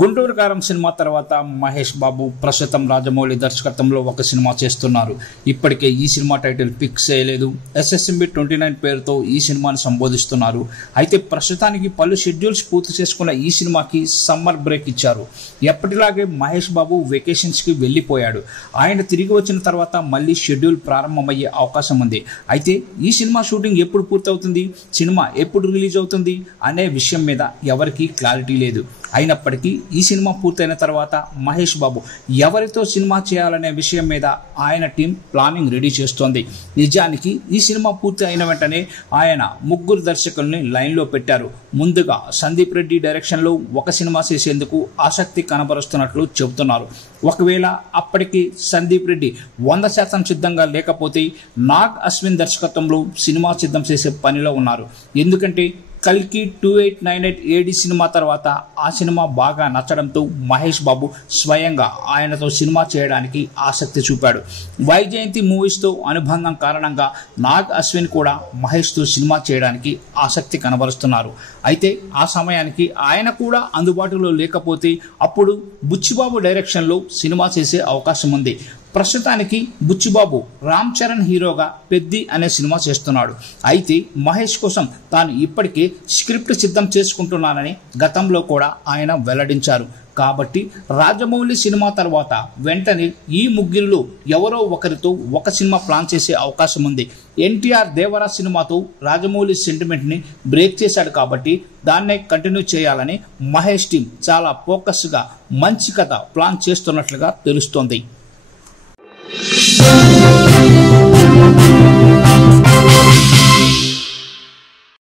గుంటూరు కారం సినిమా తర్వాత మహేష్ బాబు ప్రస్తుతం రాజమౌళి దర్శకత్వంలో ఒక సినిమా చేస్తున్నారు. ఇప్పటికే ఈ సినిమా టైటిల్ ఫిక్స్ చేయలేదు. SSMB 29 పేరుతో ఈ సినిమాని సంబోధిస్తున్నారు. అయితే ప్రస్తుతానికి పలు షెడ్యూల్స్ పూర్తి చేసుకున్న ఈ సినిమాకి సమ్మర్ బ్రేక్ ఇచ్చారు. ఎప్పటిలాగే మహేష్ బాబు వెకేషన్స్కి వెళ్ళిపోయాడు. ఆయన తిరిగి వచ్చిన తర్వాత మళ్ళీ షెడ్యూల్ ప్రారంభమయ్యే అవకాశం ఉంది. అయితే ఈ సినిమా షూటింగ్ ఎప్పుడు పూర్తవుతుంది, సినిమా ఎప్పుడు రిలీజ్ అవుతుంది అనే విషయం మీద ఎవరికీ క్లారిటీ లేదు. అయినప్పటికీ ఈ సినిమా పూర్తయిన తర్వాత మహేష్ బాబు ఎవరితో సినిమా చేయాలనే విషయం మీద ఆయన టీం ప్లానింగ్ రెడీ చేస్తోంది. నిజానికి ఈ సినిమా పూర్తి అయిన వెంటనే ఆయన ముగ్గురు దర్శకుల్ని లైన్లో పెట్టారు. ముందుగా సందీప్ రెడ్డి డైరెక్షన్లో ఒక సినిమా చేసేందుకు ఆసక్తి కనబరుస్తున్నట్లు చెబుతున్నారు. ఒకవేళ అప్పటికి సందీప్ రెడ్డి 100% సిద్ధంగా లేకపోతే నాగ్ అశ్విన్ దర్శకత్వంలో సినిమా సిద్ధం చేసే పనిలో ఉన్నారు. ఎందుకంటే కల్కి 2898 AD సినిమా తర్వాత ఆ సినిమా బాగా నచ్చడంతో మహేష్ బాబు స్వయంగా ఆయనతో సినిమా చేయడానికి ఆసక్తి చూపాడు. వైజయంతి మూవీస్తో అనుబంధం కారణంగా నాగ్ అశ్విన్ కూడా మహేష్తో సినిమా చేయడానికి ఆసక్తి కనబరుస్తున్నారు. అయితే ఆ సమయానికి ఆయన కూడా అందుబాటులో లేకపోతే అప్పుడు బుచ్చిబాబు డైరెక్షన్లో సినిమా చేసే అవకాశం ఉంది. ప్రస్తుతానికి బుచ్చిబాబు రామ్ చరణ్ హీరోగా పెద్ది అనే సినిమా చేస్తున్నాడు. అయితే మహేష్ కోసం తాను ఇప్పటికే స్క్రిప్ట్ సిద్ధం చేసుకుంటున్నానని గతంలో కూడా ఆయన వెల్లడించారు. కాబట్టి రాజమౌళి సినిమా తర్వాత వెంటనే ఈ ముగ్గురిలో ఎవరో ఒకరితో ఒక సినిమా ప్లాన్ చేసే అవకాశం ఉంది. NTR దేవరా సినిమాతో రాజమౌళి సెంటిమెంట్ని బ్రేక్ చేశాడు కాబట్టి దాన్నే కంటిన్యూ చేయాలని మహేష్ టీం చాలా ఫోకస్గా మంచి కథ ప్లాన్ చేస్తున్నట్లుగా తెలుస్తోంది.